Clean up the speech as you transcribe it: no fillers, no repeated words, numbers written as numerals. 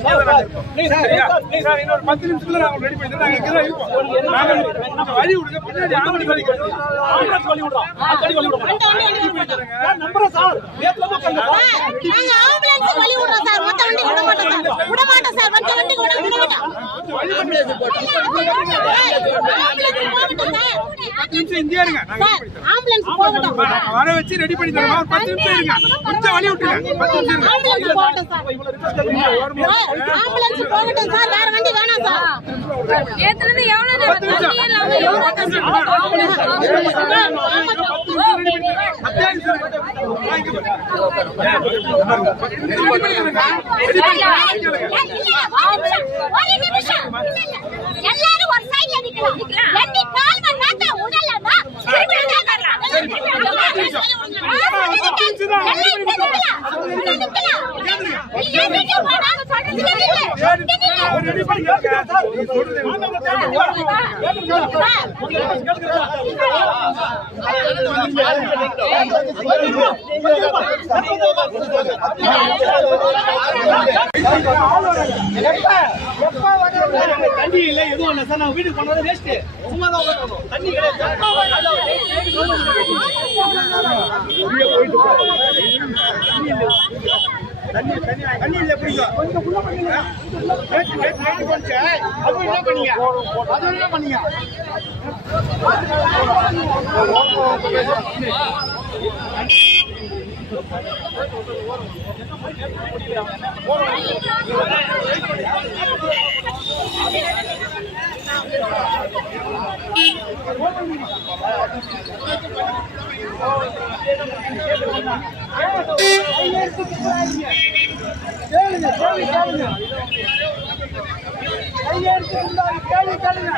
இன்னொரு 10 நிமிஷத்துல நாங்க ரெடி பண்ணி நாங்க இங்க தான் இருப்போம். நாங்க வழி விடுங்க, பின்னாடி ஆம்புலன்ஸ் வழி விடுறோம். ஆம்புலன்ஸ் வழி விடுறோம். வழி விடுறோம். நம்பர் சார் நேத்துல போங்க. நாங்க ஆம்புலன்ஸ் வழி விடுறோம் சார். மொத்த வண்டி விட மாட்டோம் சார். விட மாட்டோம் சார். வண்டி விட மாட்டோம். ஆம்புலன்ஸ் போட்டோம். இங்கே இருங்க. ஆம்புலன்ஸ் போகட்டும். வர வச்சு ரெடி பண்ணி தரமா. 10 நிமிஷம் இருங்க. கொஞ்சம் வழி விட்டுருங்க. 10 நிமிஷம் இருங்க. ஆம்புலன்ஸ் போகட்டும் சார். ஆம்புலன்ஸ் போகட்டும் சார். வேற வண்டி வேணாம் சார். நேத்துல இருந்து எவ்வளவு நேரம் தண்ணி இல்லாம எல்லாரும் ஒரு சைடுல நிக்கலாம். ரெண்டு கால் மணி நேரத்துல உடலமா தண்ணி இல்ல எதுவும் இல்ல சார். நான் வீட்டுக்கு போனது வேஸ்ட். சும்மா தான் உட்காரணும். தண்ணி கிடையாது. தண்ணி இல்ல பிடிக்கும். கொஞ்சம் உள்ள பண்ணீங்க. நேத்து போச்சு. அது என்ன பண்ணீங்க? அது என்ன பண்ணீங்க? கேளுங்க.